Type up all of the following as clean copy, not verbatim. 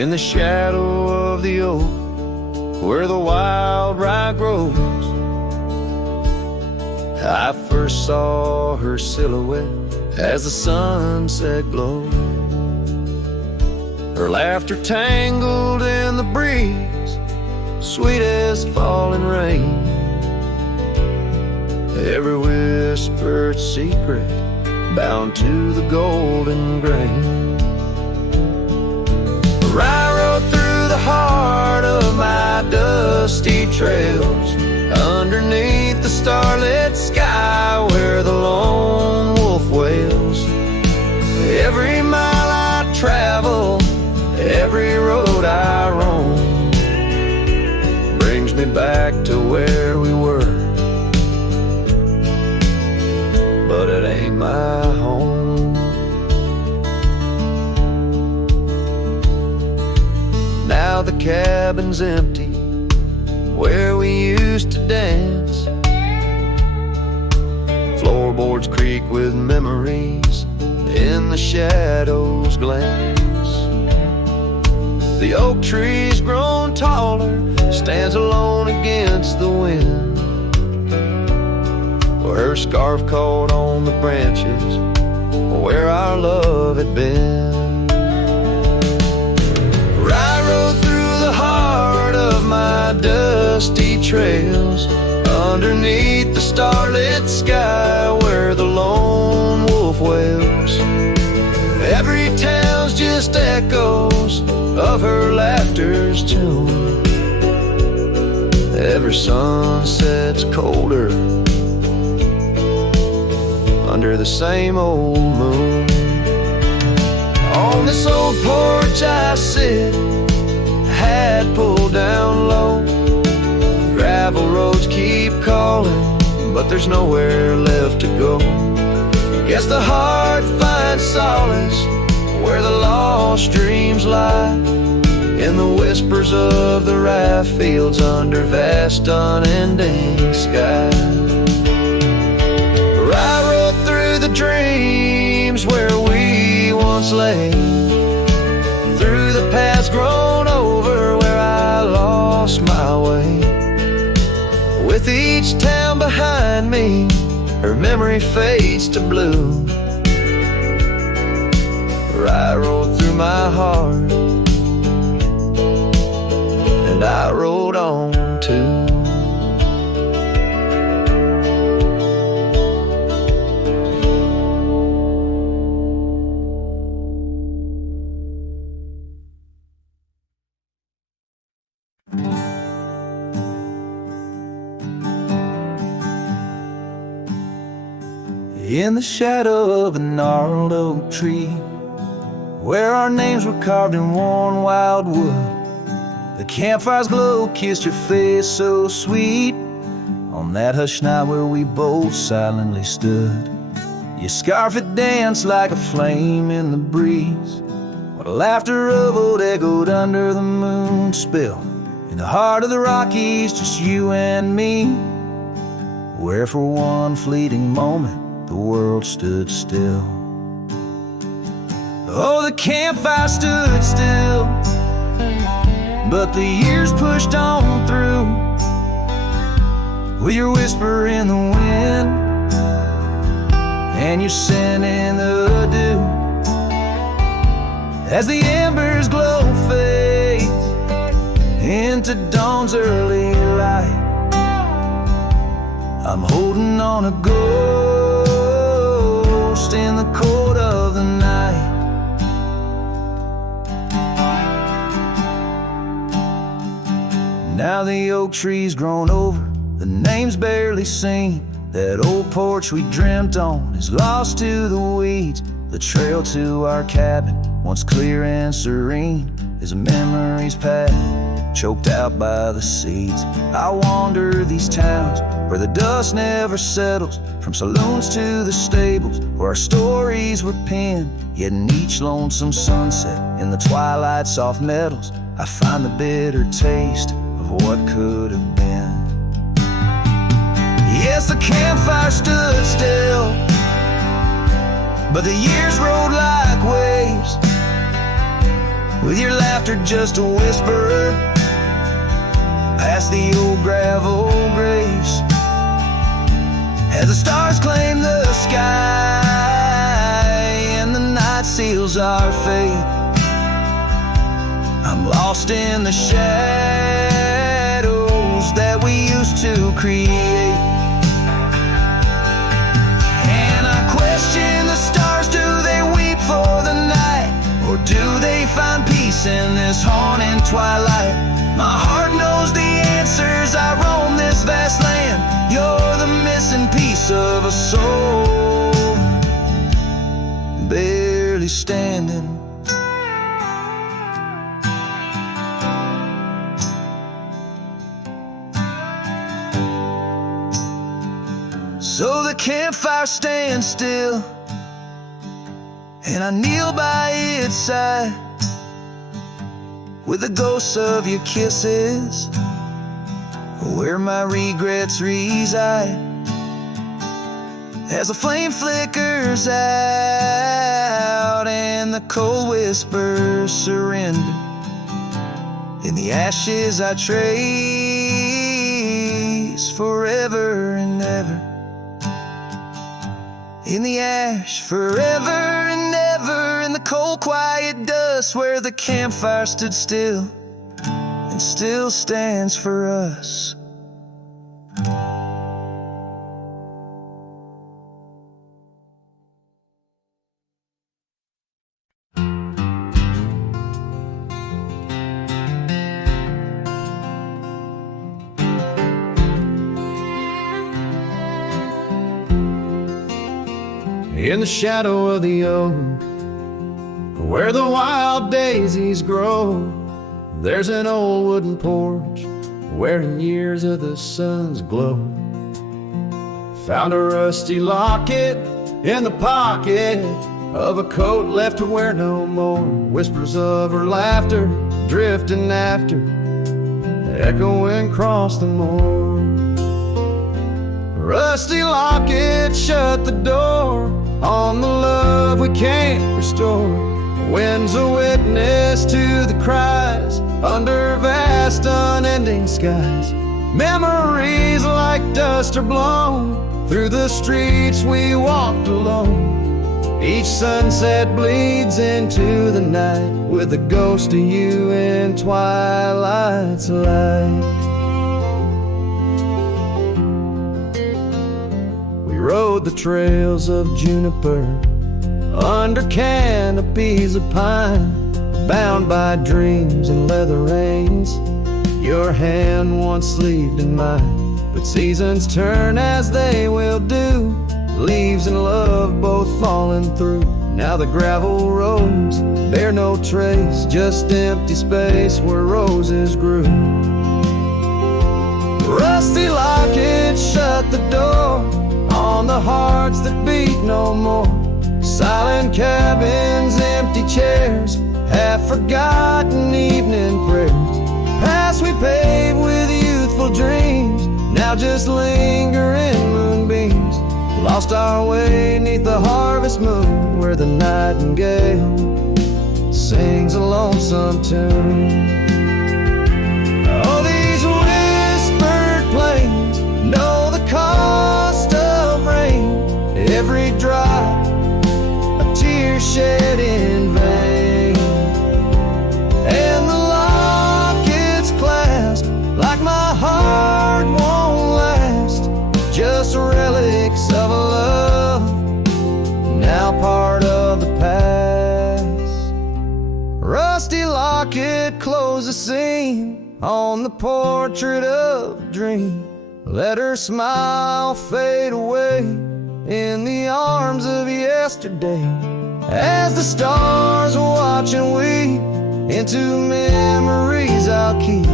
in the shadow of the oak, where the wild rye grows. I first saw her silhouette as the sunset glowed. Her laughter tangled in the breeze, sweet as falling rain. Every whispered secret bound to the golden grain. I rode through the heart of my dusty trails, underneath the starlit sky where the lone wolf wails. Every mile I travel, every road I roam, brings me back to where we were, but it ain't my home. Now the cabin's empty where we used to dance. Floorboards creak with memories in the shadows glance. The oak tree's grown taller, stands alone against the wind, where her scarf caught on the branches where our love had been. I rode through the heart of my dusty trails, underneath the starlit sky where the lone wolf wails. Every town's just echoes of her laughter's tune. Every sunset's colder under the same old moon. On this old porch I sit, hat pulled down low. Gravel roads keep calling, but there's nowhere left to go. Guess the heart finds solace where the lost dreams lie, in the whispers of the rye fields under vast unending sky. I rode through the dreams where we once lay, through the paths grown over where I lost my way. With each town behind me, her memory fades to blue. I rode through my heart, and I rode on too. In the shadow of a gnarled oak tree, where our names were carved in worn wild wood, the campfire's glow kissed your face so sweet, on that hushed night where we both silently stood. Your scarf had danced like a flame in the breeze, while the laughter of old echoed under the moon spill. In the heart of the Rockies, just you and me, where for one fleeting moment the world stood still. Oh, the campfire stood still, but the years pushed on through, with your whisper in the wind and your scent in the dew. As the embers glow fades into dawn's early light, I'm holding on a ghost in the cold of the night. Now the oak tree's grown over, the name's barely seen. That old porch we dreamt on is lost to the weeds. The trail to our cabin, once clear and serene, is a memory's path, choked out by the seeds. I wander these towns where the dust never settles, from saloons to the stables where our stories were penned. Yet in each lonesome sunset, in the twilight's soft metals, I find the bitter taste of what could have been. Yes, the campfire stood still, but the years rode like waves, with your laughter just a whisper past the old gravel graves. As the stars claim the sky and the night seals our fate, I'm lost in the shadows that we used to create. And I question the stars, do they weep for the night, or do they find peace in this haunting twilight? My heart knows the answers, I roam this vast land. You're the missing piece of a soul, barely standing. So the campfire stands still, and I kneel by its side, with the ghosts of your kisses where my regrets reside. As the flame flickers out and the cold whispers surrender, in the ashes I trace forever and ever. In the ash forever and ever, in the cold quiet dust where the campfire stood still and still stands for us. In the shadow of the oak, where the wild daisies grow, there's an old wooden porch wearing years of the sun's glow. Found a rusty locket in the pocket of a coat left to wear no more. Whispers of her laughter drifting after, echoing across the moor. Rusty locket shut the door on the love we can't restore. Wind's a witness to the cries under vast unending skies. Memories like dust are blown through the streets we walked alone. Each sunset bleeds into the night with a ghost of you in twilight's light. We rode the trails of juniper under canopies of pine, bound by dreams and leather reins. Your hand once sleeved in mine, but seasons turn as they will do. Leaves and love both falling through. Now the gravel roads bear no trace, just empty space where roses grew. Rusty locket shut the door on the hearts that beat no more. Silent cabins, empty chairs, half-forgotten evening prayers. Past we paved with youthful dreams, now just linger in moonbeams. Lost our way 'neath the harvest moon, where the nightingale sings a lonesome tune. Oh, these whispered plains know the cost of rain. Every drop shed in vain, and the locket's clasp like my heart won't last, just relics of a love now part of the past. Rusty locket close the scene on the portrait of a dream. Let her smile fade away in the arms of yesterday. As the stars watch and weep into memories I'll keep,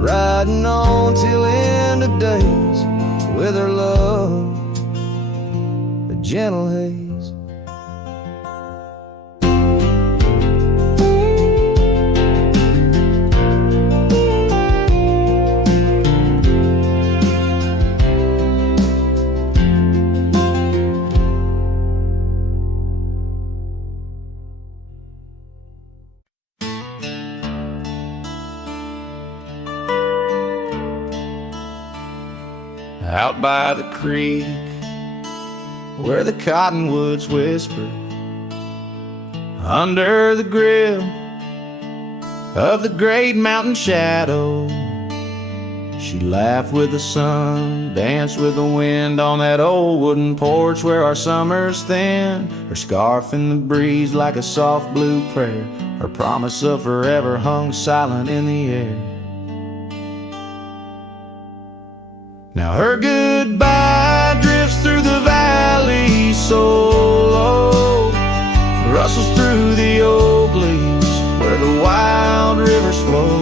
riding on till end of days with her love, a gentle haze. out by the creek, where the cottonwoods whisper, under the grill of the great mountain shadow. She laughed with the sun, danced with the wind on that old wooden porch where our summers thin. Her scarf in the breeze like a soft blue prayer, her promise of forever hung silent in the air. Now her goodbye drifts through the valley so low, rustles through the oak leaves where the wild rivers flow.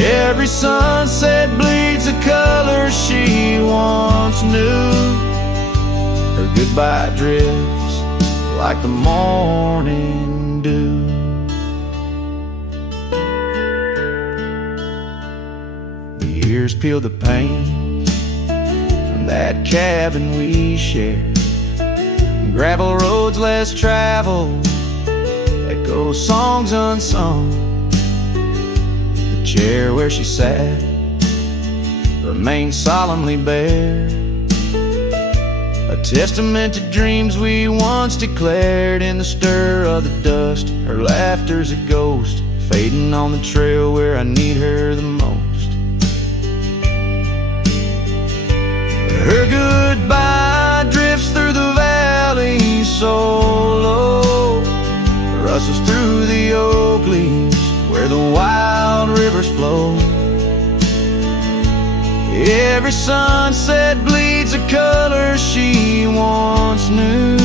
Every sunset bleeds a color she once knew. Her goodbye drifts like the morning dew. The years peel the paint from that cabin we shared. Gravel roads less traveled, echo songs unsung. The chair where she sat remained solemnly bare, a testament to dreams we once declared. In the stir of the dust, her laughter's a ghost, fading on the trail where I need her the most. Her goodbye drifts through the valley so low, rustles through the oak leaves where the wild rivers flow. Every sunset bleeds a color she once knew.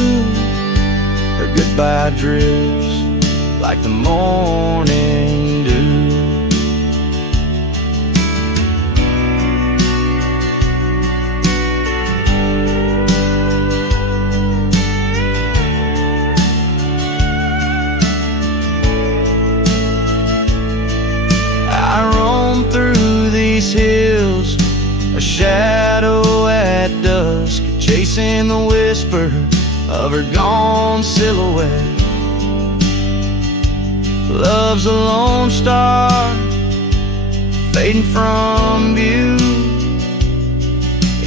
Her goodbye drifts like the morning dew. I roam through these hills, a shadow at dusk, chasing the whisper of her gone silhouette. Love's a lone star, fading from view,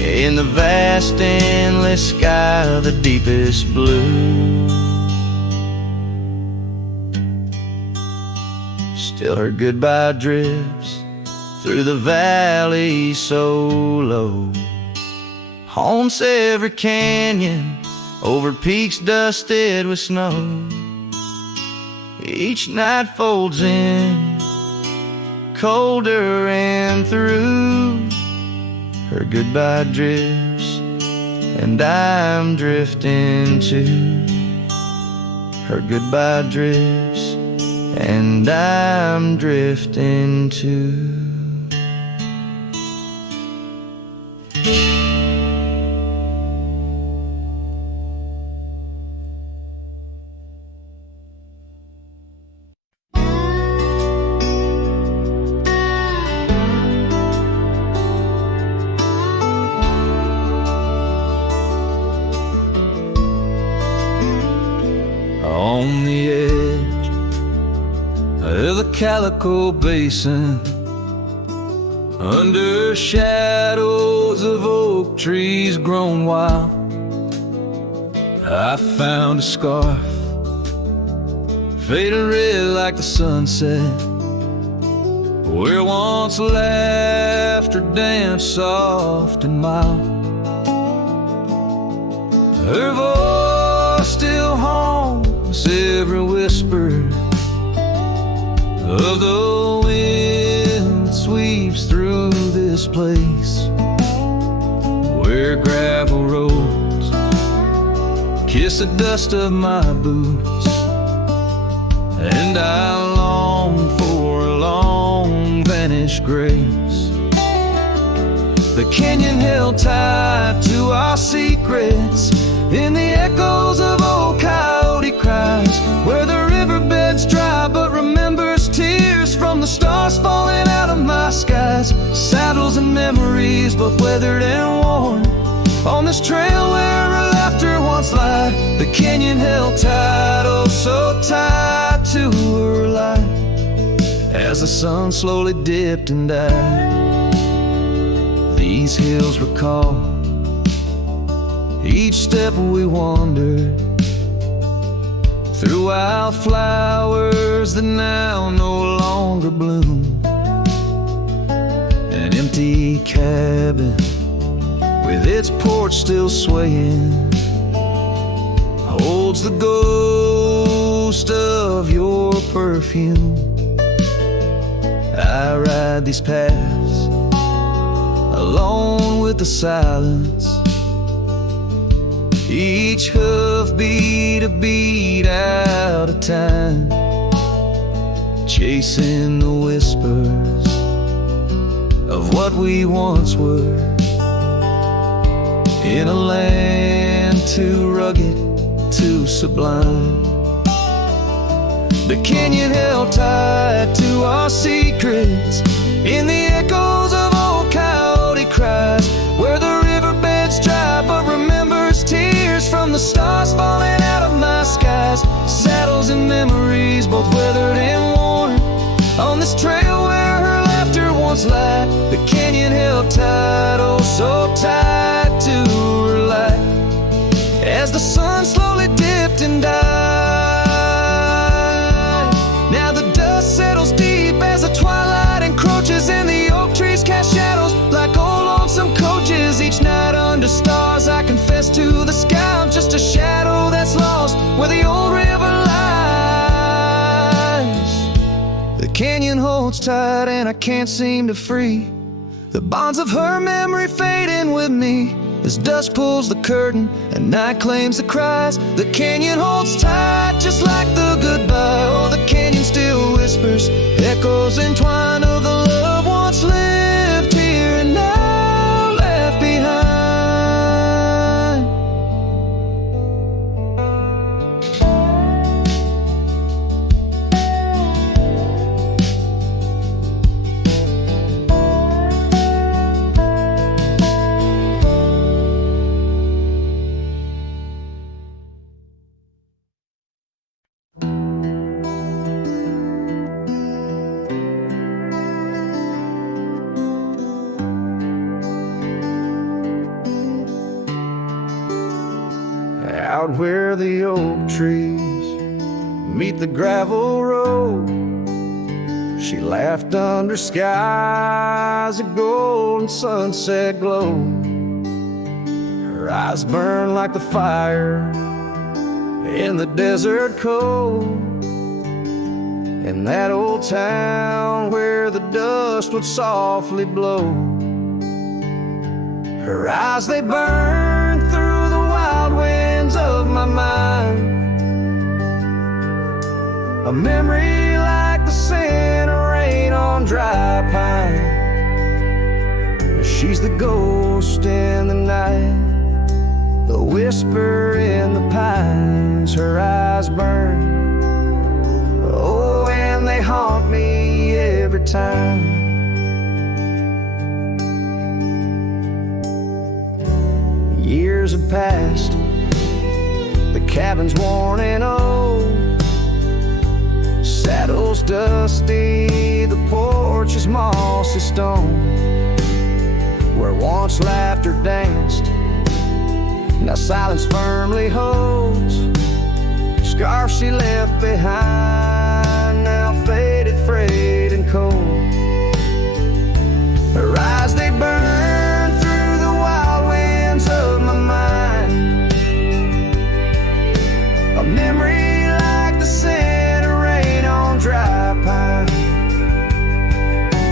in the vast endless sky of the deepest blue. Still her goodbye drifts through the valley so low, haunts every canyon, over peaks dusted with snow. Each night folds in, colder and through. Her goodbye drifts, and I'm drifting too. Her goodbye drifts, and I'm drifting too. On the edge of the Calico Basin, under shadows of oak trees grown wild, I found a scarf, faded red like the sunset, where once laughter danced soft and mild. Her voice still haunts every whisper of the wind that sweeps through this place, where gravel roads kiss the dust of my boots, and I long for a long vanished grace. The canyon held tight to our secrets in the echoes of old coyote cries, where the riverbed's dry but remembers tears from the stars falling out of my skies. Saddles and memories, both weathered and worn, on this trail where her laughter once lied. The canyon held tight, oh so tight to her light, as the sun slowly dipped and died. These hills recall each step we wandered through wildflowers that now no longer bloom. An empty cabin with its porch still swaying holds the ghost of your perfume. I ride these paths alone with the silence, each hoofbeat a beat out of time, chasing the whispers of what we once were, in a land too rugged, too sublime. The canyon held tight to our secrets in the echoes of old coyote cries, where the riverbed's dry but remembers tears from the stars falling out of my skies. Saddles and memories, both weathered and worn, on this trail where her laughter once lied. The canyon held tight, oh so tight to her light, as the sun slowly dipped and died. Now the dust settles deep as the twilight encroaches, and the oak trees cast shadows like old lonesome coaches. Each night under stars I confess to the sky I'm just a shadow that's lost where the old river lies. The canyon holds tight and I can't seem to free the bonds of her memory fading with me, as dusk pulls the curtain and night claims the cries. The canyon holds tight just like the goodbye. Oh, the canyon still whispers, echoes entwined of the love once lived here and now left behind. Out where the oak trees meet the gravel road, she laughed under skies of gold and sunset glow. Her eyes burned like the fire in the desert cold, in that old town where the dust would softly blow. Her eyes, they burned through the wild winds of my mind, a memory like the scent of rain on dry pine. She's the ghost in the night, the whisper in the pines. Her eyes burn, oh, and they haunt me every time. Years have passed, the cabin's worn and old, saddle's dusty, the porch is mossy stone. Where once laughter danced, now silence firmly holds. Scarf she left behind, now faded, frayed and cold. Her eyes, they burn through the wild winds of my mind, a memory like the scent of rain on dry pine.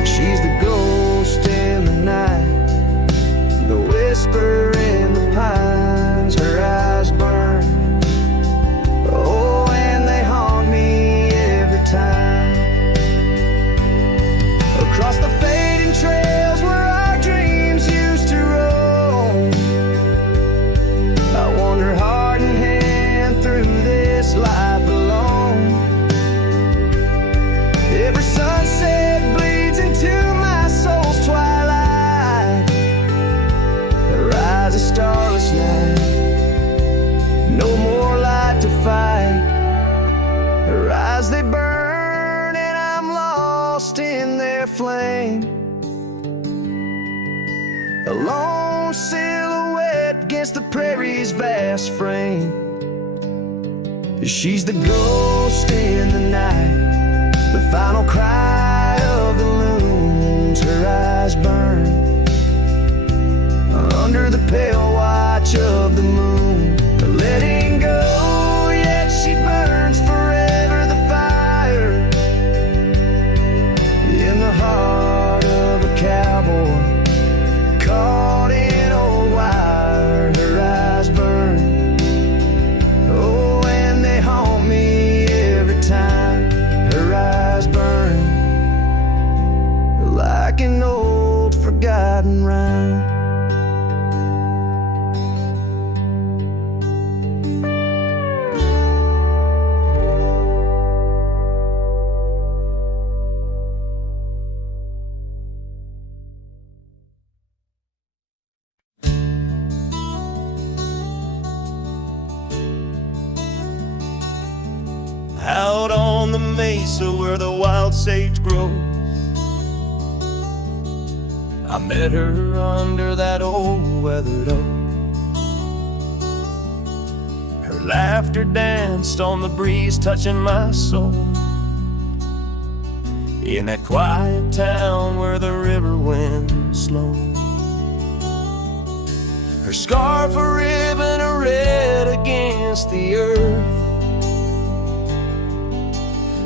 She's the ghost in the night, the whisper in the pines. Her eyes burn, oh, and they haunt me every time. a lone silhouette against the prairie's vast frame. She's the ghost in the night, the final cry of the loons. Her eyes burn under the pale watch of the moon. Letting go, yet she burns forever. The fire in the heart of a cowboy caught in old wire. Her eyes burn, oh, and they haunt me every time. Her eyes burn like an old forgotten rhyme. Out on the mesa where the wild sage grows, I met her under that old weathered oak. Her laughter danced on the breeze, touching my soul. In that quiet town where the river winds slow, her scarf a ribbon of red against the earth,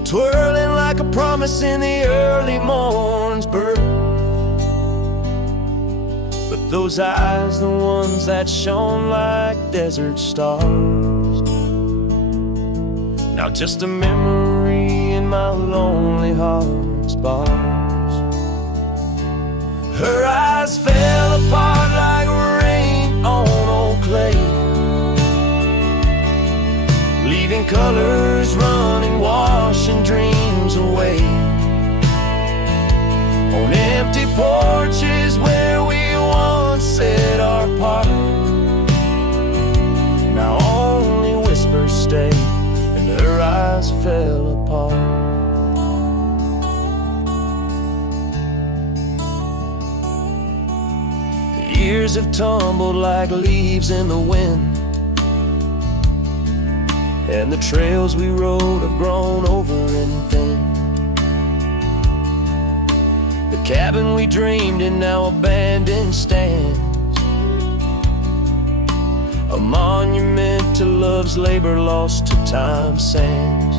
twirling like a promise in the early morn's birth. But those eyes, the ones that shone like desert stars, now just a memory in my lonely heart's bars. Her eyes fell apart like rain on old clay, leaving colors running, washing dreams away. On empty porches where we once said our part, now only whispers stay, and her eyes fell apart. The years have tumbled like leaves in the wind, and the trails we rode have grown over and thin. The cabin we dreamed in now abandoned stands, a monument to love's labor lost to time's sands.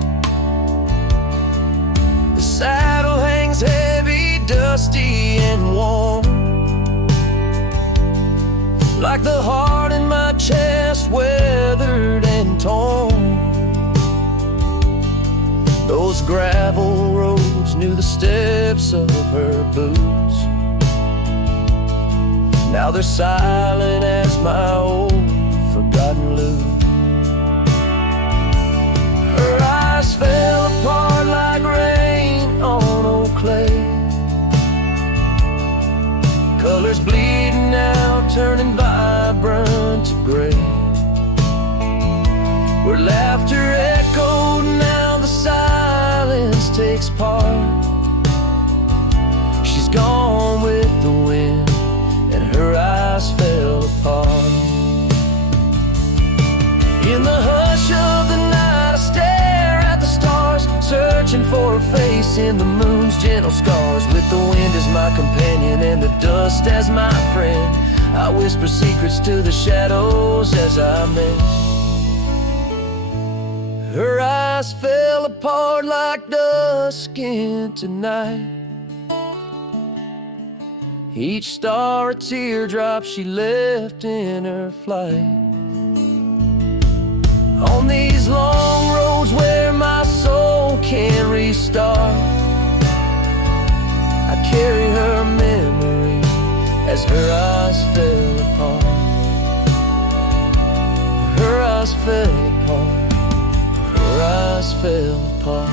The saddle hangs heavy, dusty and warm, like the heart in my chest, weathered and torn. Those gravel roads knew the steps of her boots, now they're silent as my old forgotten lute. Her eyes fell apart like rain on old clay, colors bleeding out, turning vibrant to gray. Where laughter echoed, now the silence takes part. She's gone with the wind, and her eyes fell apart. In the hush of the night, I stare at the stars, searching for her face in the moon's gentle scars. With the wind as my companion and the dust as my friend, I whisper secrets to the shadows as I mend. Her eyes fell apart like dusk into night, each star a teardrop she left in her flight. On these long roads where my soul can't restart, I carry her memory as her eyes fell apart. Her eyes fell apart, her eyes fell apart.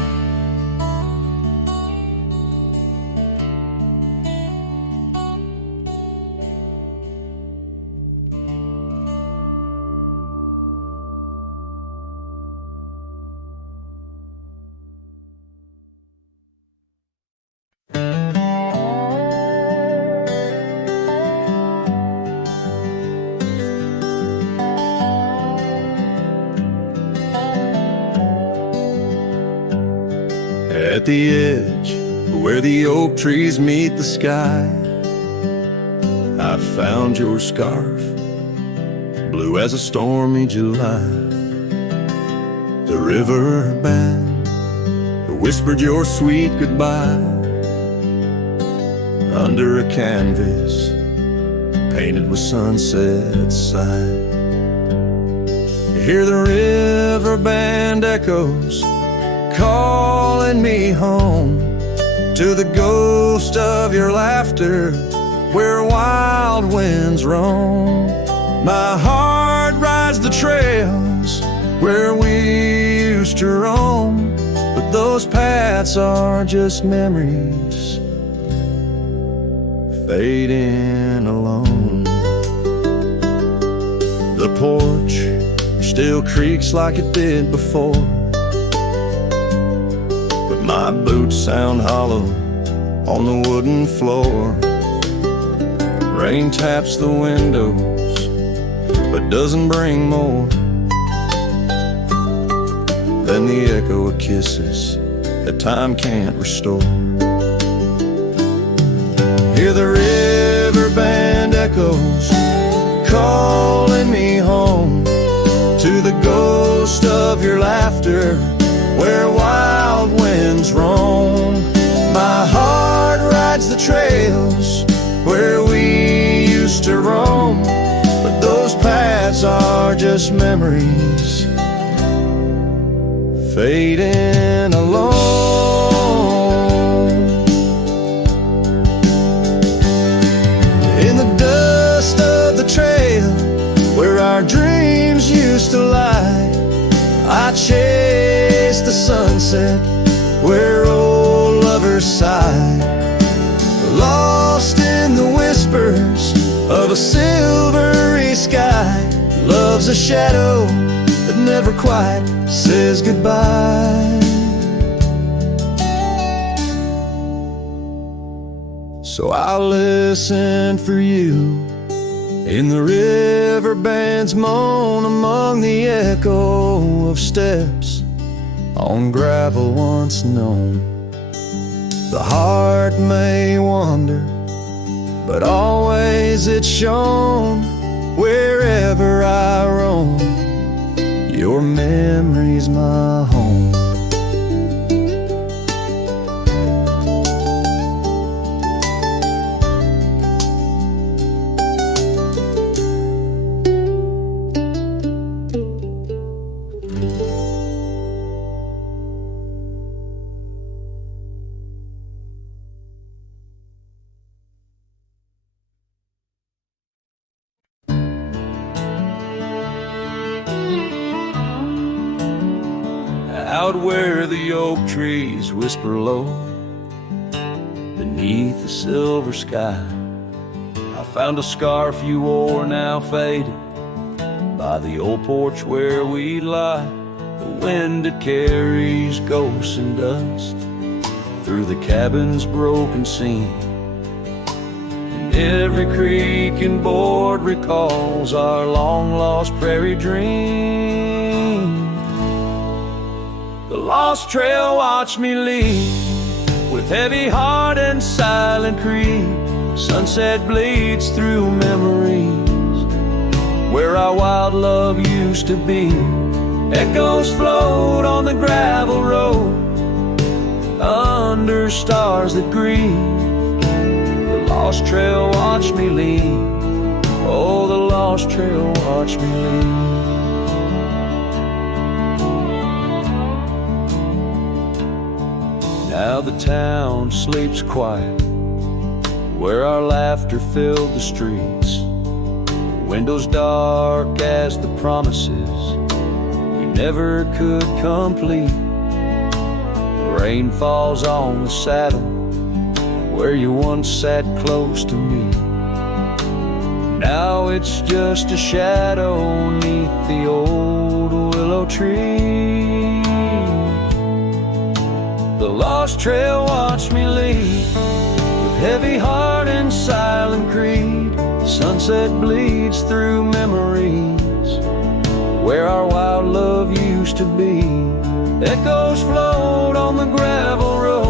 at the edge where the oak trees meet the sky, I found your scarf, blue as a stormy July. The river band whispered your sweet goodbye under a canvas painted with sunset sight. You hear the river band echoes calling me home to the ghost of your laughter where wild winds roam. My heart rides the trails where we used to roam, but those paths are just memories fading alone. The porch still creaks like it did before, but my boots sound hollow on the wooden floor. Rain taps the windows, but doesn't bring more than the echo of kisses that time can't restore. Hear the river band echoes calling me home to the ghost of your laughter where wild winds roam. My heart rides the trails where we used to roam, but those paths are just memories fading alone. In the dust of the trail where our dreams used to lie, I chase the sunset where old lovers sigh, lost in the whispers of a silvery sky. Love's a shadow that never quite says goodbye. So I'll listen for you in the river band's moan, among the echo of steps on gravel once known. The heart may wander, but always it's shown wherever I roam. Your memory's my home. Out where the oak trees whisper low beneath the silver sky, I found a scarf you wore, now faded, by the old porch where we lie. The wind it carries ghosts and dust through the cabin's broken seam, and every creak and board recalls our long-lost prairie dream. The lost trail watched me lead with heavy heart and silent creed. Sunset bleeds through memories where our wild love used to be. Echoes float on the gravel road under stars that grieve. The lost trail watched me lead. Oh, the lost trail watched me lead. Now the town sleeps quiet where our laughter filled the streets. Windows dark as the promises we never could complete. Rain falls on the saddle where you once sat close to me. Now it's just a shadow neath the old willow tree. The lost trail watched me lead with heavy heart and silent creed. Sunset bleeds through memories where our wild love used to be. Echoes float on the gravel road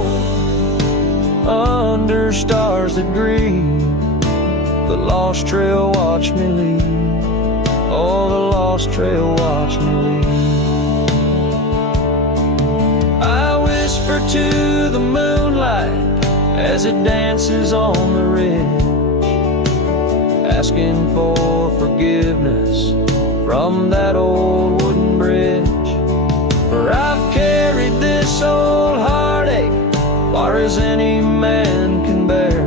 under stars that grieve. The lost trail watched me leave. Oh, the lost trail watched me leave. I whisper to the moonlight as it dances on the ridge, asking for forgiveness from that old wooden bridge. For I've carried this old heartache far as any man can bear,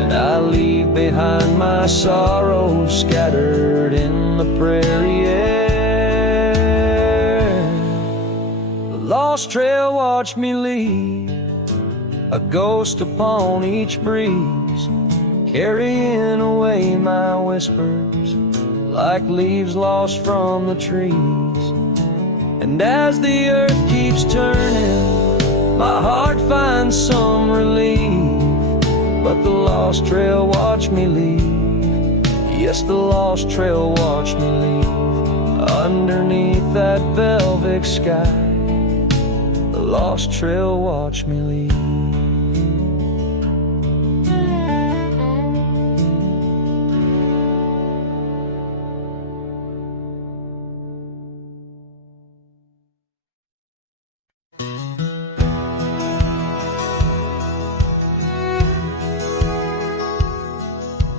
and I leave behind my sorrows scattered in the prairie air. The lost trail watched me leave, a ghost upon each breeze, carrying away my whispers like leaves lost from the trees. And as the earth keeps turning, my heart finds some relief. But the lost trail watched me leave. Yes, the lost trail watched me leave. Underneath that velvet sky, the lost trail watched me leave.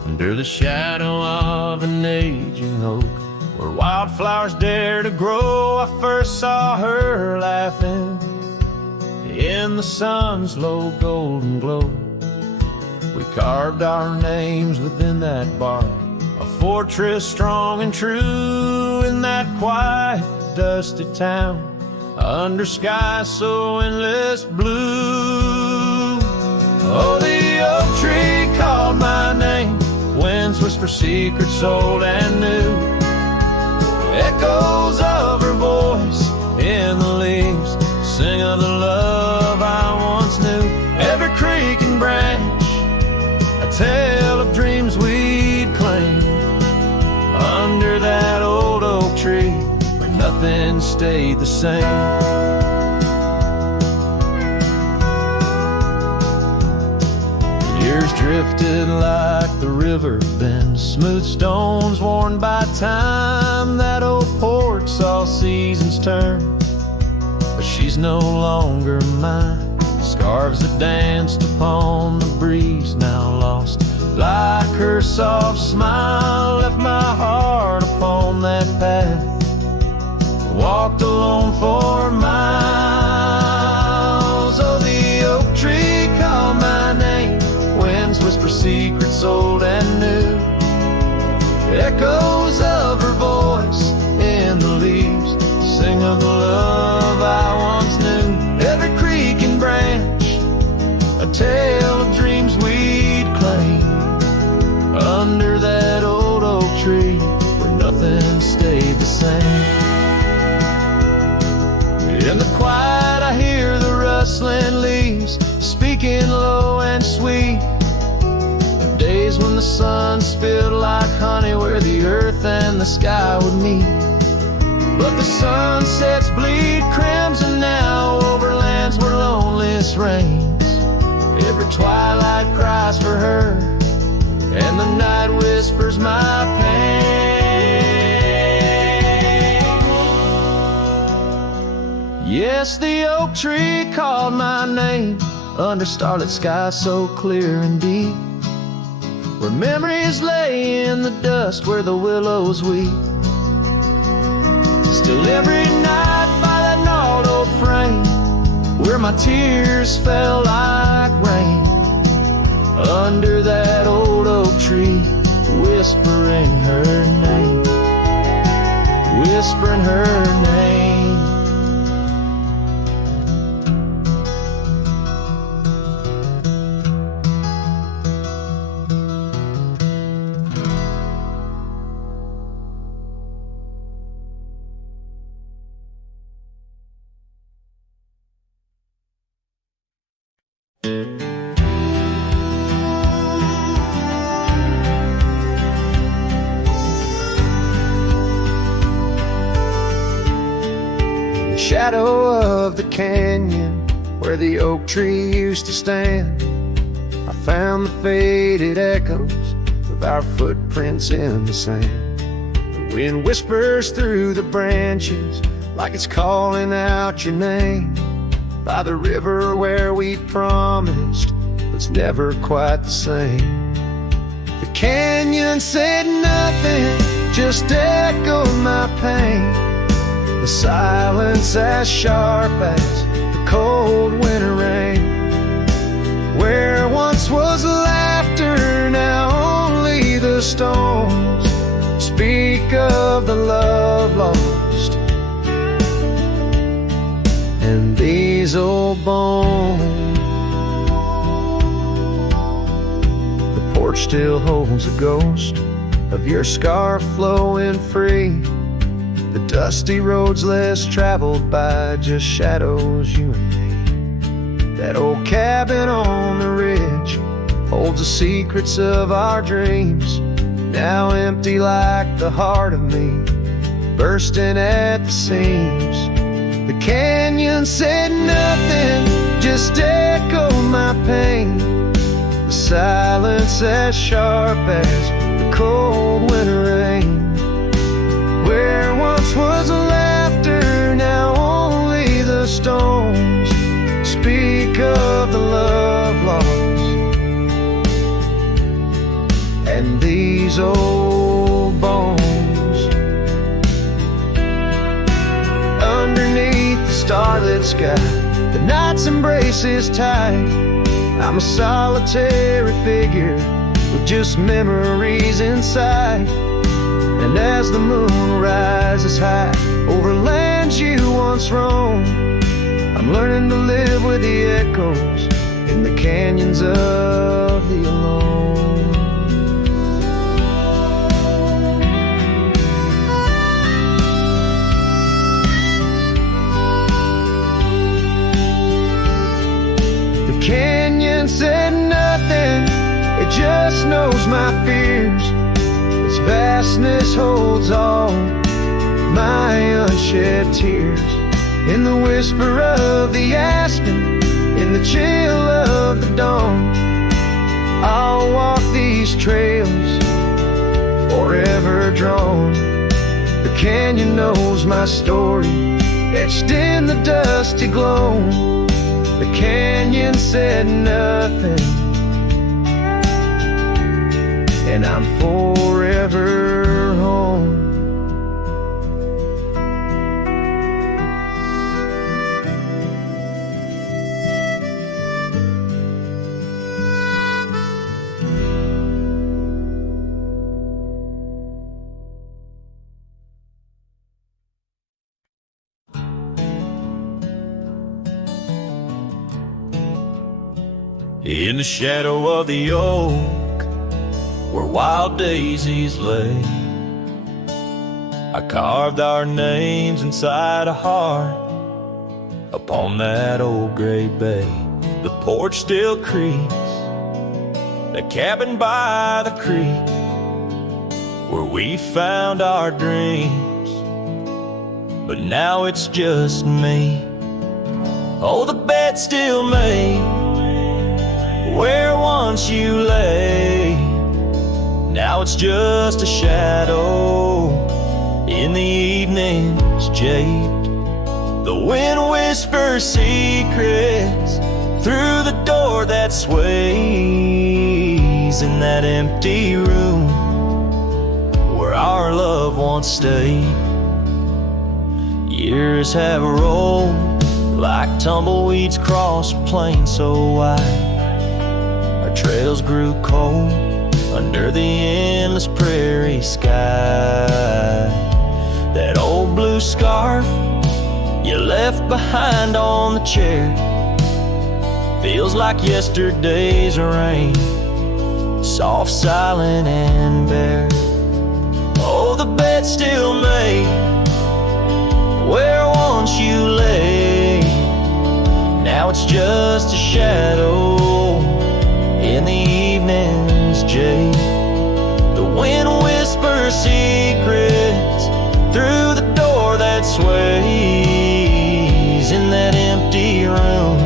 Under the shadow of an aging oak, where wildflowers dare to grow, I first saw her laughing in the sun's low golden glow. We carved our names within that bark, a fortress strong and true in that quiet, dusty town, under skies so endless blue. Oh, the oak tree called my name, winds whisper secrets old and new, echoes of her voice in the leaves sing of the love I once knew. Every creek and branch, a tale of dreams we'd claim, under that old oak tree where nothing stayed the same. Years drifted like the river bends, smooth stones worn by time. That old porch saw seasons turn, but she's no longer mine. Scarves that danced upon the breeze now lost, like her soft smile left my heart upon that path. Walked alone for miles. Oh, the oak tree called my name, winds whisper secrets old and new, echoes of her voice in the leaves sing of the love I once knew. Every creek and branch, a tale of dreams we'd claim, under that old oak tree where nothing stayed the same. In the quiet I hear the rustling leaves speaking low and sweet, days when the sun spilled like honey where the earth and the sky would meet. But the sunsets bleed crimson now over lands where loneliness reigns. Every twilight cries for her, and the night whispers my pain. Yes, the oak tree called my name, under starlit skies so clear and deep, where memories lay in the dust where the willows weep. Still every night by that gnarled old frame, where my tears fell like rain, under that old oak tree, whispering her name, whispering her name. shadow of the canyon where the oak tree used to stand. I found the faded echoes of our footprints in the sand. The wind whispers through the branches like it's calling out your name. By the river where we promised, but it's never quite the same. The canyon said nothing, just echoed my pain. The silence as sharp as the cold winter rain. Where once was laughter, now only the stones speak of the love lost. And these old bones, the porch still holds a ghost of your scarf flowing free. The dusty roads less traveled by, just shadows, you and me. That old cabin on the ridge holds the secrets of our dreams, now empty like the heart of me, bursting at the seams. The canyon said nothing, just echoed my pain. The silence as sharp as the cold winter rain. Where once was laughter, now only the stones speak of the love lost. And these old bones, underneath the starlit sky, the night's embrace is tight. I'm a solitary figure with just memories inside. And as the moon rises high over lands you once roamed, I'm learning to live with the echoes in the canyons of the alone. The canyon said nothing, it just knows my fears. Its vastness holds all my unshed tears. In the whisper of the aspen, in the chill of the dawn, I'll walk these trails forever drawn. The canyon knows my story, etched in the dusty glow. The canyon said nothing, and I'm forever home. In the shadow of the oak, where wild daisies lay, I carved our names inside a heart upon that old gray bay. The porch still creaks, the cabin by the creek, where we found our dreams, but now it's just me. Oh, the bed's still made where once you lay, now it's just a shadow in the evening's jade. The wind whispers secrets through the door that sways in that empty room where our love once stayed. Years have rolled like tumbleweeds cross a plain so wide. Our trails grew cold under the endless prairie sky. That old blue scarf you left behind on the chair feels like yesterday's rain, soft, silent, and bare. Oh, the bed's still made where once you lay, now it's just a shadow in the evening's jade. The wind whispers secrets through the door that sways in that empty room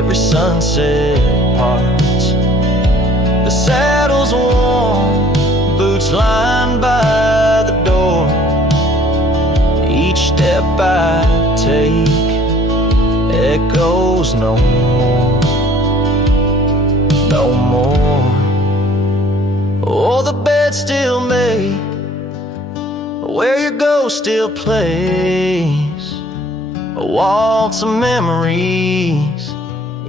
every sunset parts. The saddle's warm, boots lined by the door. Each step I take echoes no more, no more. Oh, the bed still made where your ghost still plays a waltz of memories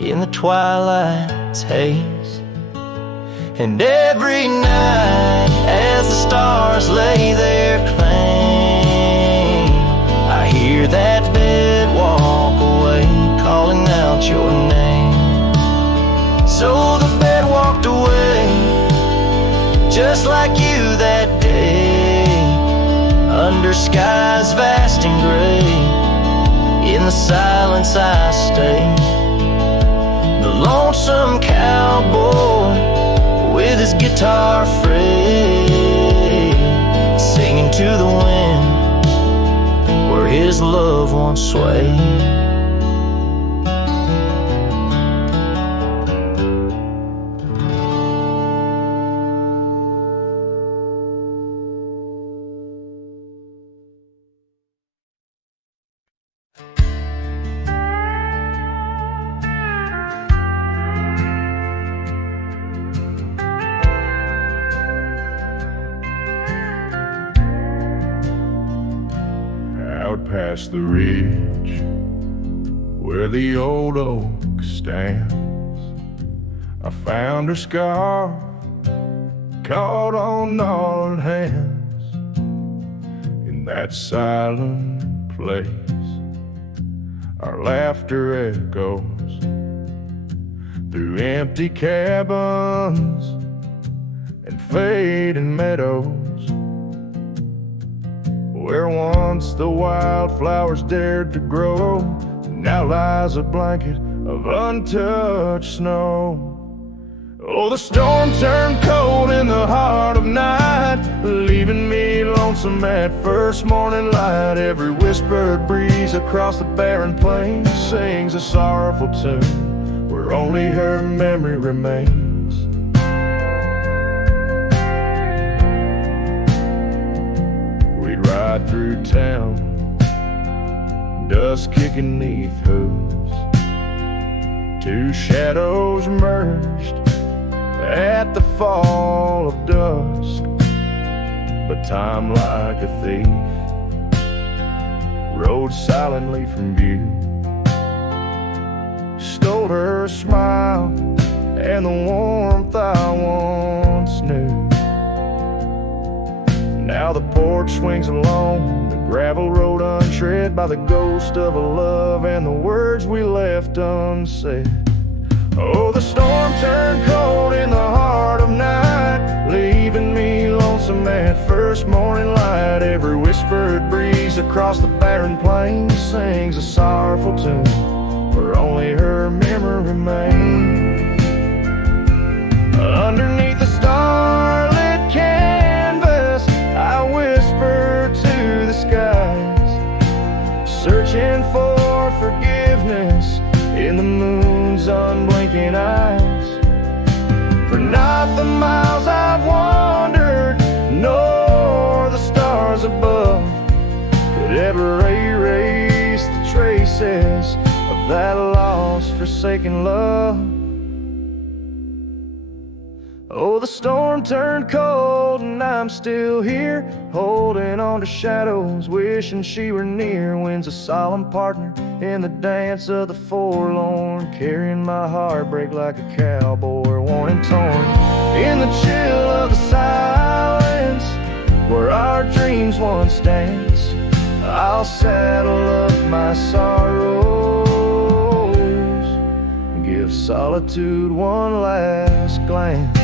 in the twilight's haze. And every night as the stars lay their claim, I hear that bed walk away, calling out your name. So the bed walked away, just like you that day, under skies vast and gray. In the silence I stay, the lonesome cowboy with his guitar frayed, singing to the wind where his love once swayed. Past the ridge where the old oak stands, I found her scarf caught on gnarled hands. In that silent place our laughter echoes through empty cabins and fading meadows, where once the wildflowers dared to grow, now lies a blanket of untouched snow. Oh, the storm turned cold in the heart of night, leaving me lonesome at first morning light. Every whispered breeze across the barren plains sings a sorrowful tune where only her memory remains. Ride through town, dust kicking neath hooves, two shadows merged at the fall of dusk. But time, like a thief, rode silently from view, stole her smile and the warmth I once knew. Now the porch swings along the gravel road untread by the ghost of a love and the words we left unsaid. Oh, the storm turned cold in the heart of night, leaving me lonesome at first morning light. Every whispered breeze across the barren plains sings a sorrowful tune where only her memory remains. Underneath the starlit canvas I whisper to the skies, searching for forgiveness in the moon's unblinking eyes. For not the miles I've wandered, nor the stars above could ever erase the traces of that lost, forsaken love. Oh, the storm turned cold and I'm still here, holding on to shadows, wishing she were near. Wind's a solemn partner in the dance of the forlorn, carrying my heartbreak like a cowboy, worn and torn. In the chill of the silence, where our dreams once danced, I'll saddle up my sorrows and give solitude one last glance.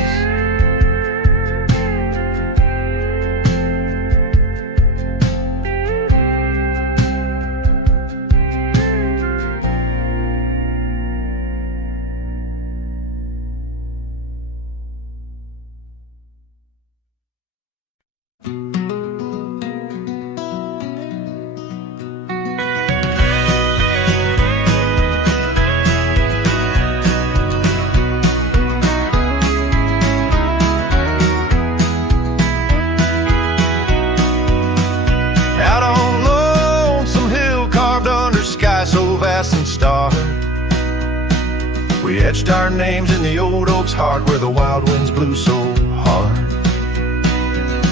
etched our names in the old oak's heart where the wild winds blew so hard.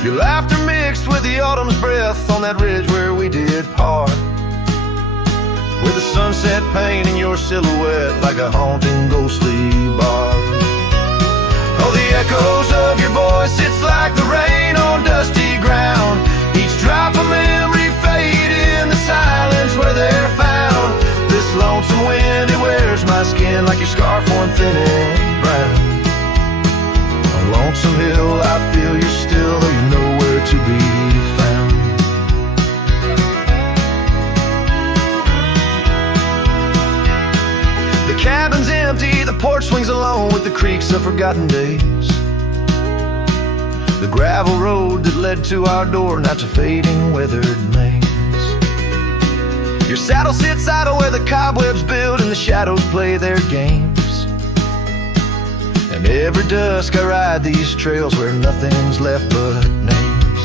Your laughter mixed with the autumn's breath on that ridge where we did part, with the sunset painting your silhouette like a haunting ghostly bar. Oh, the echoes of your voice, it's like the rain on dusty ground. Each drop of memory fade in the silence where they're found. This lonesome wind, it wears my skin like your scarf worn thin and brown. On Lonesome Hill, I feel you're still, though you're nowhere to be found. The cabin's empty, the porch swings alone with the creaks of forgotten days. The gravel road that led to our door, now it's a fading, weathered maze. Your saddle sits idle where the cobwebs build and the shadows play their games. And every dusk I ride these trails where nothing's left but names.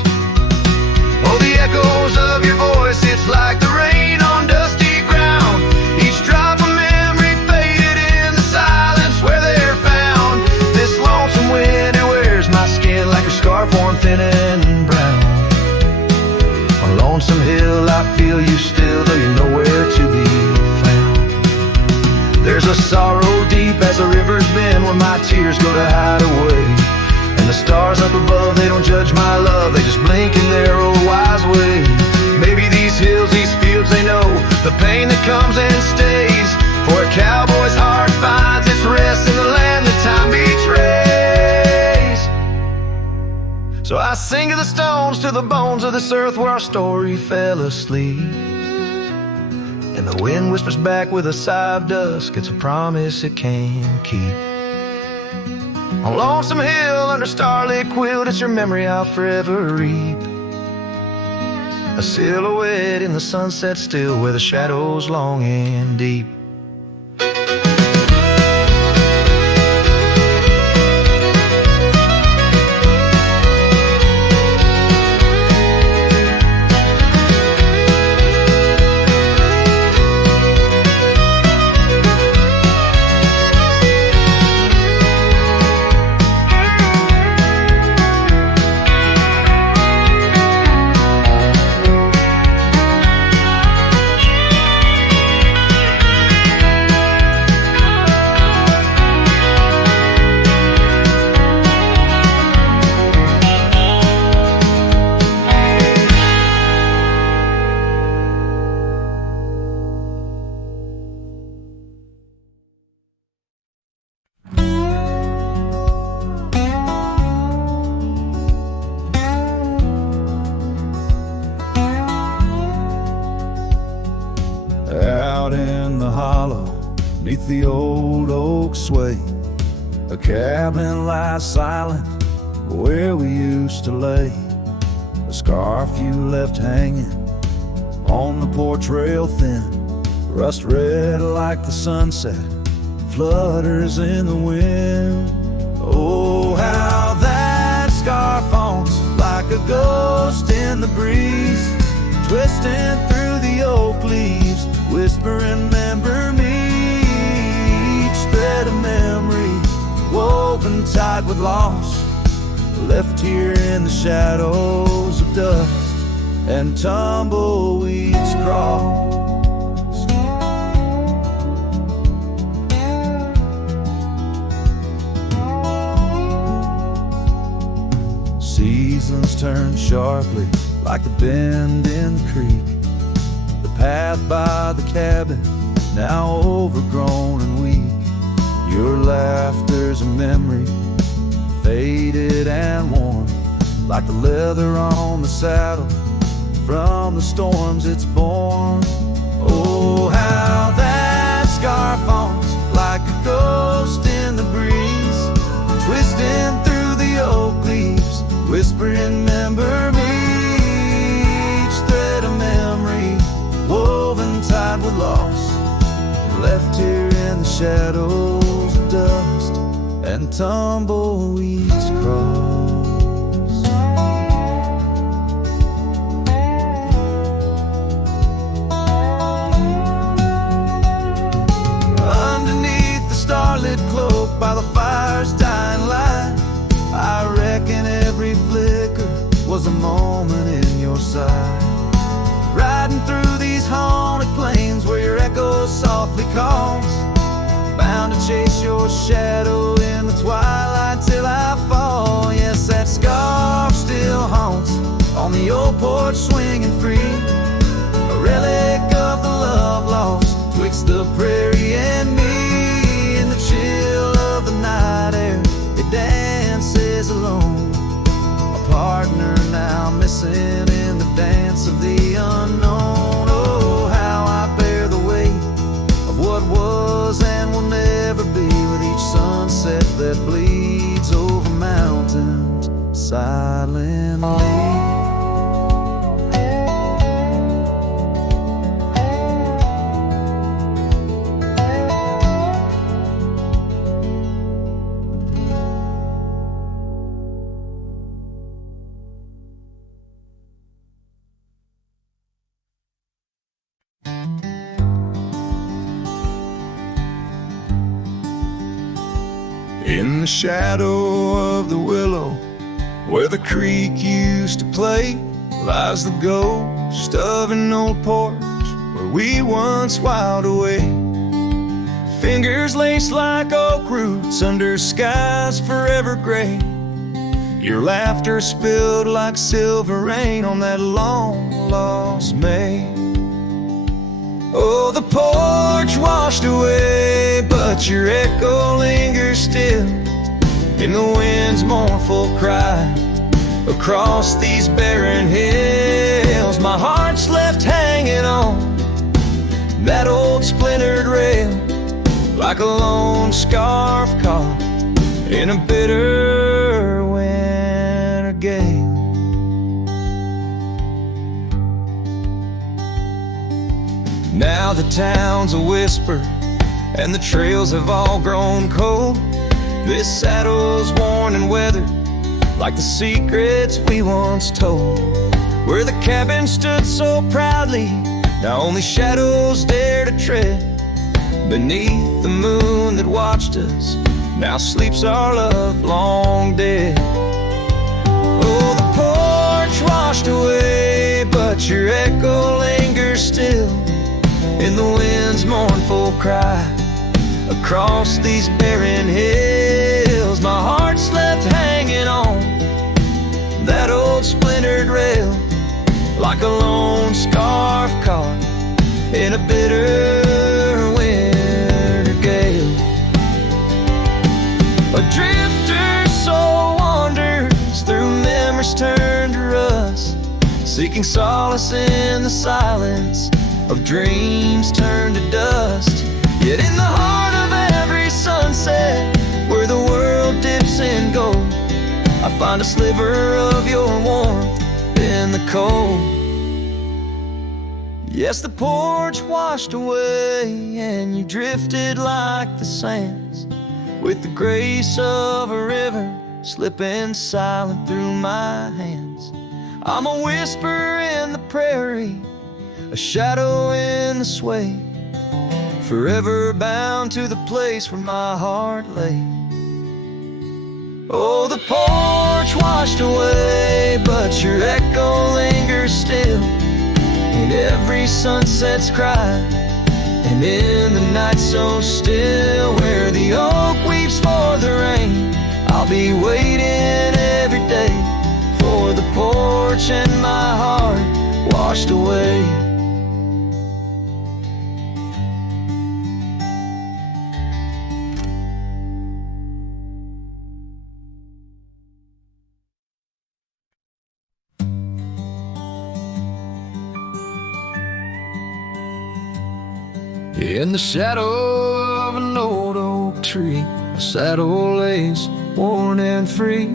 Oh, the echoes of your voice, it's like the rain on dusty ground. Each drop of memory faded in the silence where they're found. This lonesome wind, it wears my skin like a scarf worn thin and brown. On Lonesome Hill, I feel you still, though you're nowhere to be found. There's a sorrow deep as the river's been when my tears go to hide away. And the stars up above, they don't judge my love, they just blink in their old wise way. Maybe these hills, these fields, they know the pain that comes and stays. For a cowboy's heart finds its rest in the land that time betrays. So I sing to the stones, to the bones of this earth where our story fell asleep. And the wind whispers back with a sigh of dusk, it's a promise it can't keep. On Lonesome Hill under starlit quilt, it's your memory I'll forever reap. A silhouette in the sunset still where the shadows long and deep. Out in the hollow, neath the old oak sway, a cabin lies silent where we used to lay. A scarf you left hanging on the porch rail thin, rust red like the sunset, flutters in the wind. Oh, how that scarf haunts like a ghost in the breeze, twisting through the oak leaves, whispering, remember me. Each thread of memory, woven tight with loss, left here in the shadows of dust and tumbleweeds cross. Seasons turn sharply like the bend in the creek. The path by the cabin, now overgrown and weak. Your laughter's a memory, faded and worn, like the leather on the saddle, from the storms it's born. Oh, how that scarf haunts like a ghost in the breeze, twisting through the oak leaves, whispering, remember me. Each thread of memory, woven tight with loss, left here in the shadows of dust and tumbleweeds cross. Underneath the starlit chase your shadow in the twilight till I fall. Yes, that scarf still haunts on the old porch, swinging free, a relic of the love lost twixt the prairie and me. In the chill of the night air, it dances alone, a partner now missing in the dance of the unknown. Oh, how I bear the weight of what was and will never be, with each sunset that bleeds over mountains silently. In the shadow of the willow, where the creek used to play, lies the ghost of an old porch where we once whiled away. Fingers laced like oak roots under skies forever gray. Your laughter spilled like silver rain on that long-lost May. Oh, the porch washed away, but your echo lingers still in the wind's mournful cry across these barren hills. My heart's left hanging on that old splintered rail, like a lone scarf caught in a bitter winter gale. Now the town's a whisper and the trails have all grown cold. This saddle's worn and weathered like the secrets we once told. Where the cabin stood so proudly, now only shadows dare to tread. Beneath the moon that watched us, now sleeps our love long dead. Oh, the porch washed away, but your echo lingers still in the wind's mournful cry across these barren hills. My heart's left hanging on that old splintered rail, like a lone scarf caught in a bitter winter gale. A drifter soul wanders through memories turned to rust, seeking solace in the silence of dreams turned to dust. Yet in the heart of every sunset, where the world dips in gold, I find a sliver of your warmth in the cold. Yes, the porch washed away and you drifted like the sands, with the grace of a river slipping silent through my hands. I'm a whisper in the prairie, a shadow in the sway, forever bound to the place where my heart lay. Oh, the porch washed away, but your echo lingers still in every sunset's cry, and in the night so still, where the oak weeps for the rain, I'll be waiting every day for the porch and my heart washed away. In the shadow of an old oak tree, a saddle lays worn and free.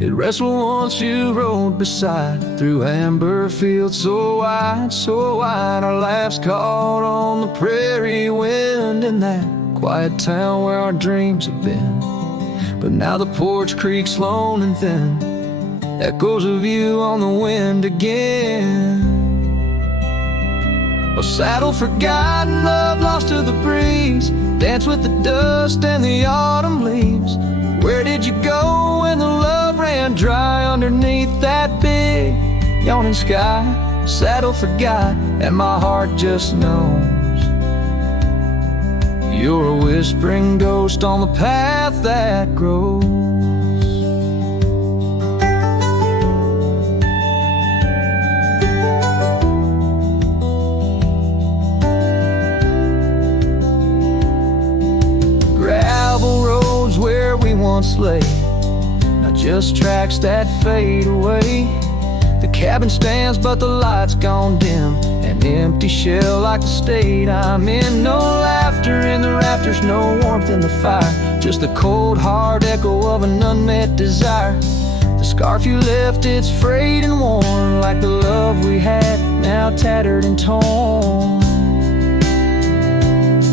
It rests where once you rode beside, through amber fields so wide. Our laughs caught on the prairie wind in that quiet town where our dreams have been. But now the porch creaks lone and thin, echoes of you on the wind again. A saddle forgotten, love lost to the breeze, dance with the dust and the autumn leaves. Where did you go when the love ran dry underneath that big yawning sky? Saddle forgot and my heart just knows You're a whispering ghost on the path that grows. Gravel roads where we once lay, not just tracks that fade away. The cabin stands but the light's gone dim, an empty shell like the state I'm in. No laughter in the rafters, no warmth in the fire, just the cold hard echo of an unmet desire. The scarf you left, it's frayed and worn, like the love we had, now tattered and torn.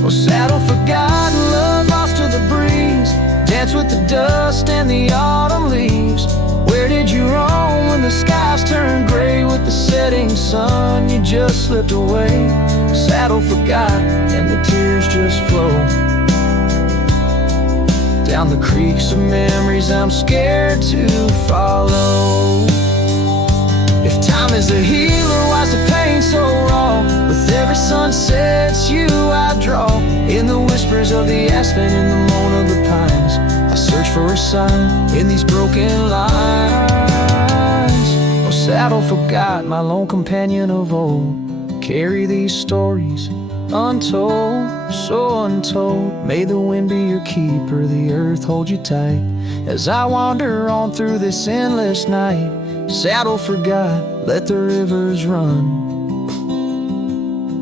Oh, saddle forgotten, love lost to the breeze, dance with the dust and the autumn leaves. Where did you roam when the skies turned gray? With the setting sun, you just slipped away. Saddle forgot, and the tears just flow down the creeks of memories I'm scared to follow. If time is a healer, why's the pain so raw? With every sunset, it's you I draw. In the whispers of the aspen, in the moan of the pines, I search for a sign in these broken lines. Oh, saddle forgot, my lone companion of old, carry these stories untold, so untold. May the wind be your keeper, the earth hold you tight, as I wander on through this endless night. Saddle forgot, let the rivers run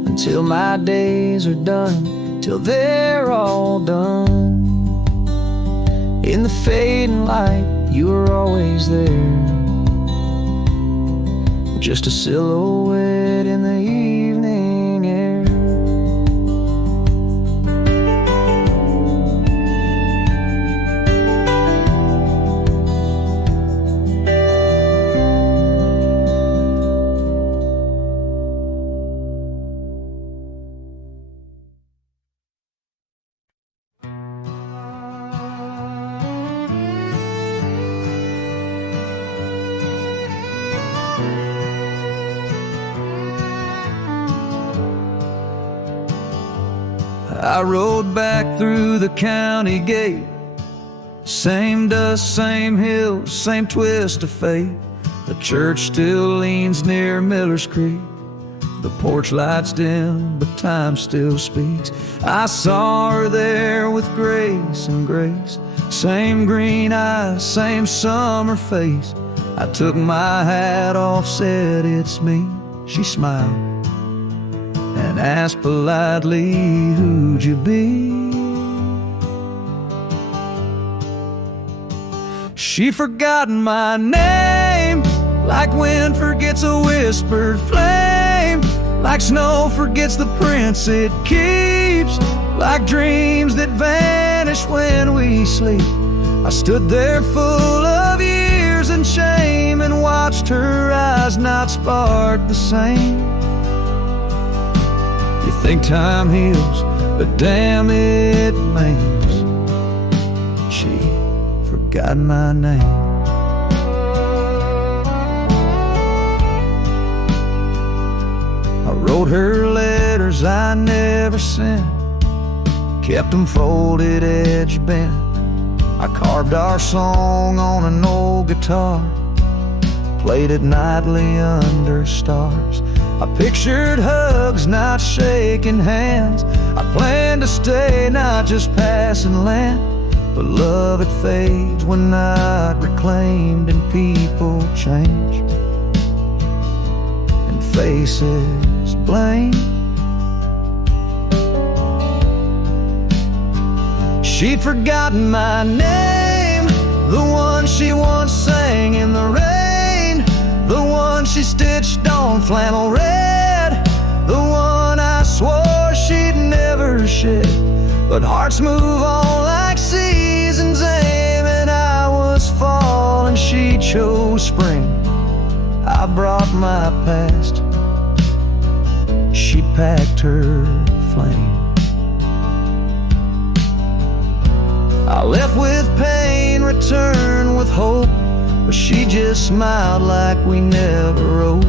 until my days are done, till they're all done. In the fading light, you were always there, just a silhouette in the evening air. I rode back through the county gate, same dust, same hills, same twist of fate. The church still leans near Miller's Creek, the porch lights dim, but time still speaks. I saw her there with grace and grace, same green eyes, same summer face. I took my hat off, said it's me. She smiled and asked politely, who'd you be? She forgotten my name, like wind forgets a whispered flame, like snow forgets the prints it keeps, like dreams that vanish when we sleep. I stood there full of years and shame and watched her eyes not spark the same. You think time heals, but damn it maims. She forgot my name. I wrote her letters I never sent, kept them folded, edge bent. I carved our song on an old guitar, played it nightly under stars. I pictured hugs, not shaking hands. I planned to stay, not just passing land. But love, it fades when not reclaimed, and people change and faces blame. She'd forgotten my name, the one she once sang in the rain, the one she stitched on flannel red, the one I swore she'd never shed. But hearts move on like seasons aim, and I was fall and she chose spring. I brought my past, she packed her flame. I left with pain, returned with hope, but she just smiled like we never wrote.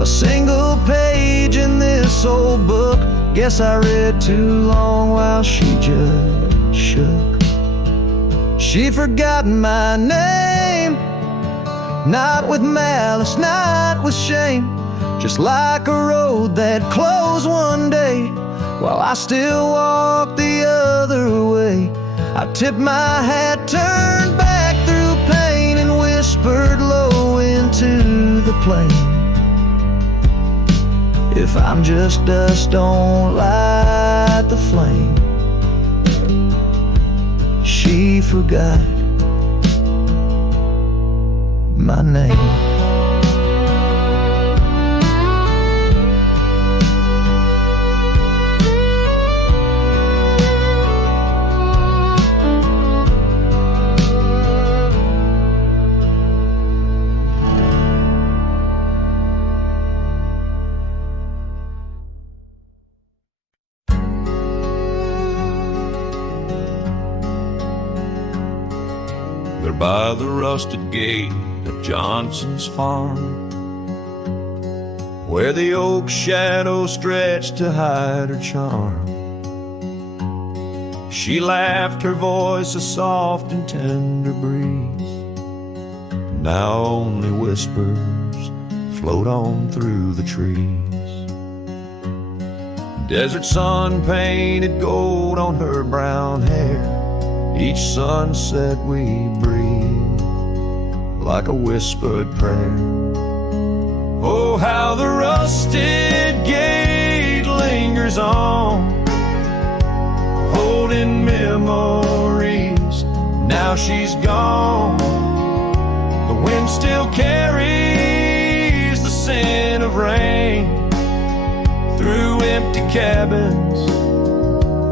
a single page in this old book. Guess I read too long while she just shook. She'd forgotten my name, not with malice, not with shame, just like a road that closed one day while I still walk the other way. I tipped my hat, turned back through pain, and whispered low into the plain. If I'm just dust, don't light the flame. She forgot my name. There by the rusted gate of Johnson's farm, where the oak shadow stretched to hide her charm, she laughed, her voice a soft and tender breeze. Now only whispers float on through the trees. Desert sun painted gold on her brown hair. Each sunset we breathe like a whispered prayer. Oh, how the rusted gate lingers on, holding memories. Now she's gone. The wind still carries the scent of rain through empty cabins,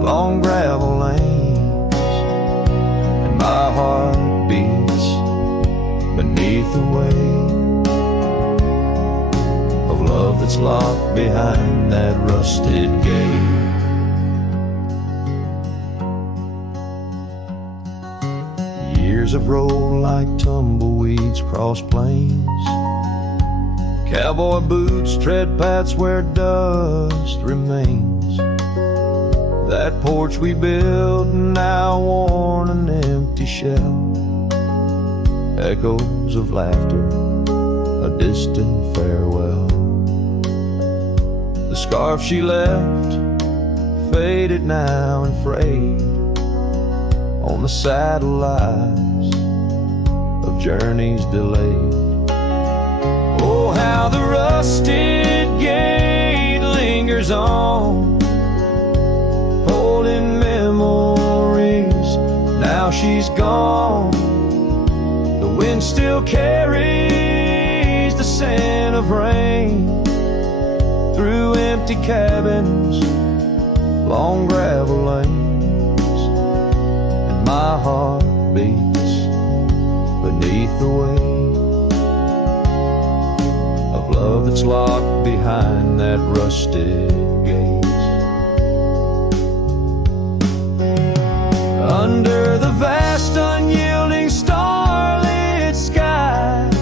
long gravel lanes. My heart beats beneath the weight of love that's locked behind that rusted gate. Years have rolled like tumbleweeds across plains. Cowboy boots tread paths where dust remains. That porch we built, now worn an empty shell. Echoes of laughter, a distant farewell. The scarf she left, faded now and frayed on the saddle lies of journeys delayed. Oh, how the rusted gate lingers on, holding memories. Now she's gone. The wind still carries the scent of rain through empty cabins, long gravel lanes. And my heart beats beneath the weight of love that's locked behind that rusted gate. Under the vast unyielding starlit skies,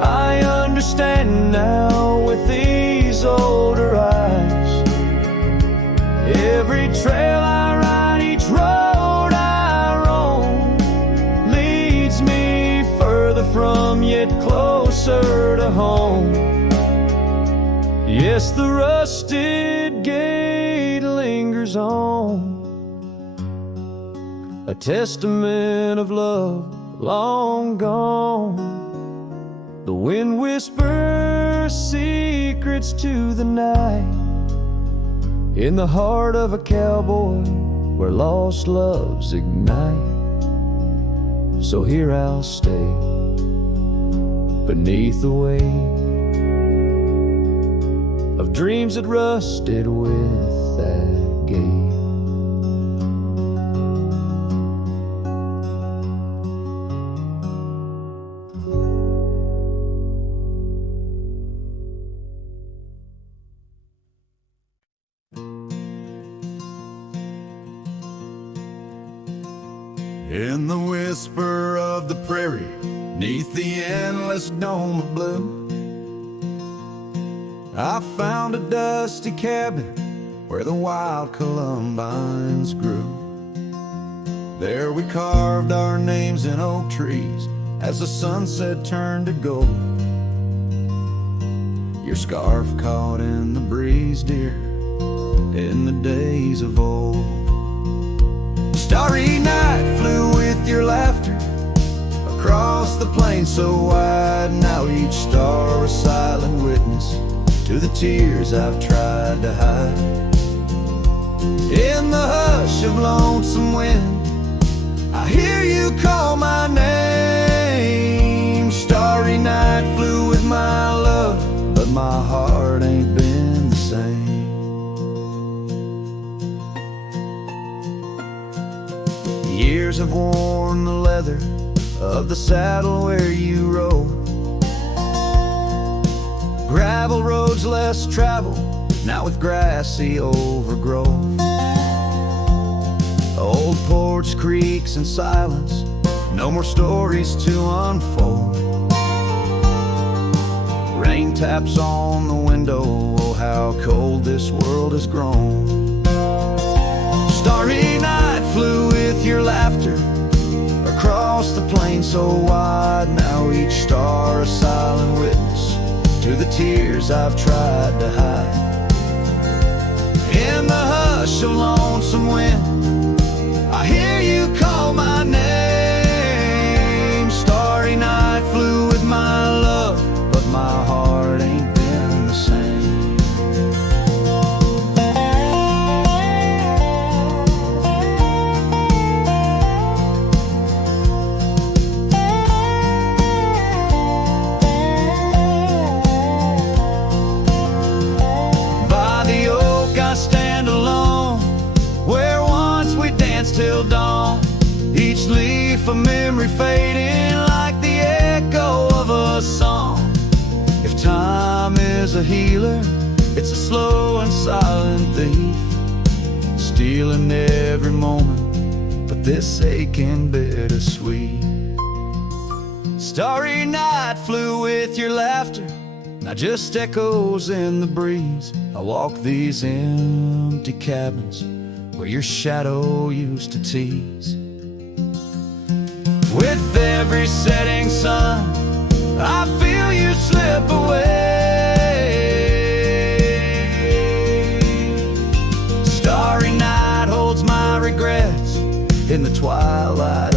I understand now with these older eyes. Every trail I ride, each road I roam, leads me further from yet closer to home. Yes, the rusted gate lingers on, a testament of love long gone. The wind whispers secrets to the night, in the heart of a cowboy where lost loves ignite. So here I'll stay beneath the weight of dreams that rusted with that gate. In the whisper of the prairie, neath the endless dome of blue, I found a dusty cabin where the wild columbines grew. There we carved our names in oak trees as the sunset turned to gold. Your scarf caught in the breeze, dear, in the days of old. Starry night flew with your laughter across the plain so wide. Now each star a silent witness to the tears I've tried to hide. In the hush of lonesome wind, I hear you call my name. Starry night flew with my love, but my heart ain't been the same. Years have worn the leather of the saddle where you rode. Gravel roads less traveled, now with grassy overgrowth. Old porch creaks in silence, no more stories to unfold. Rain taps on the window, oh how cold this world has grown. Starry night flew with your laughter across the plain so wide. Now each star a silent witness to the tears I've tried to hide. In the hush of lonesome wind, I hear you call my name. Starry night flew with my love, but my heart ain't been the same. Till dawn, each leaf a memory fading like the echo of a song. If time is a healer, it's a slow and silent thief, stealing every moment, but this aching bittersweet. Starry night flew with your laughter, now just echoes in the breeze. I walk these empty cabins where your shadow used to tease. With every setting sun, I feel you slip away. Starry night holds my regrets in the twilight